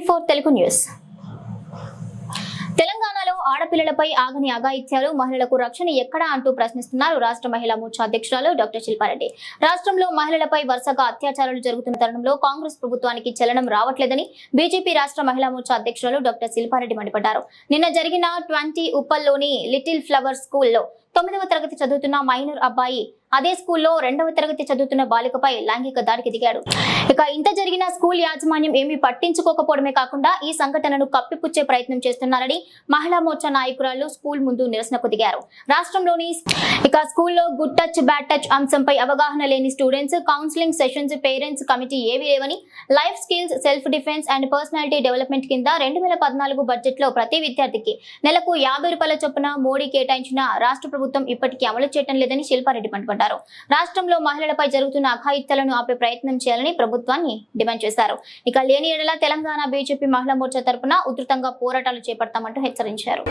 టీవీ4 Telugu news. తెలంగాణలో ఆడపిల్లలపై ఆగని అఘాయిత్యాలు, మహిళలకు రక్షణ ఎక్కడా అంటూ ప్రశ్నిస్తున్నారు రాష్ట్ర మహిళా మోర్చా అధ్యక్షురాలు డాక్టర్ శిల్పారెడ్డి. రాష్ట్రంలో మహిళలపై వరుసగా అత్యాచారాలు జరుగుతున్న తరుణంలో కాంగ్రెస్ ప్రభుత్వానికి చలనం రావట్లేదని బీజేపీ రాష్ట్ర మహిళా మోర్చా అధ్యక్షురాలు డాక్టర్ శిల్పారెడ్డి మండిపడ్డారు. నిన్న జరిగిన 20 ఉప్పల్లోని లిటిల్ ఫ్లవర్ స్కూల్లో 9వ తరగతి చదువుతున్న మైనర్ అబ్బాయి అదే స్కూల్లో 2వ తరగతి చదువుతున్న బాలికపై లైంగిక దాడికి దిగాడు. ఇక ఇంత జరిగిన స్కూల్ యాజమాన్యం ఏమీ పట్టించుకోకపోవడమే కాకుండా ఈ సంఘటనను కప్పిపుచ్చే ప్రయత్నం చేస్తున్నారని మహిళా మోర్చా నాయకురాలు స్కూల్ ముందు నిరసనకు దిగారు. రాష్ట్రంలోని స్కూల్లో గుడ్ టచ్ బ్యాడ్ టచ్ అంశంపై అవగాహన లేని students, counselling sessions, parents committee ఏవీ లేవని, life skills, self defence and personality development కింద 2014 బడ్జెట్ లో ప్రతి విద్యార్థికి నెలకు 50 రూపాయల చొప్పున మోడీ కేటాయించిన రాష్ట్ర ప్రభుత్వం ఇప్పటికీ అమలు చేయడం లేదని శిల్పారెడ్డి మండిపడ్డారు. రాష్ట్రంలో మహిళలపై జరుగుతున్న అఘాయిత్యాలను ఆపే ప్రయత్నం చేయాలని ప్రభుత్వాన్ని డిమాండ్ చేశారు. ఇక లేని ఎడల తెలంగాణ బీజేపీ మహిళా మోర్చా తరపున ఉధృతంగా పోరాటాలు చేపడతామంటూ హెచ్చరించారు.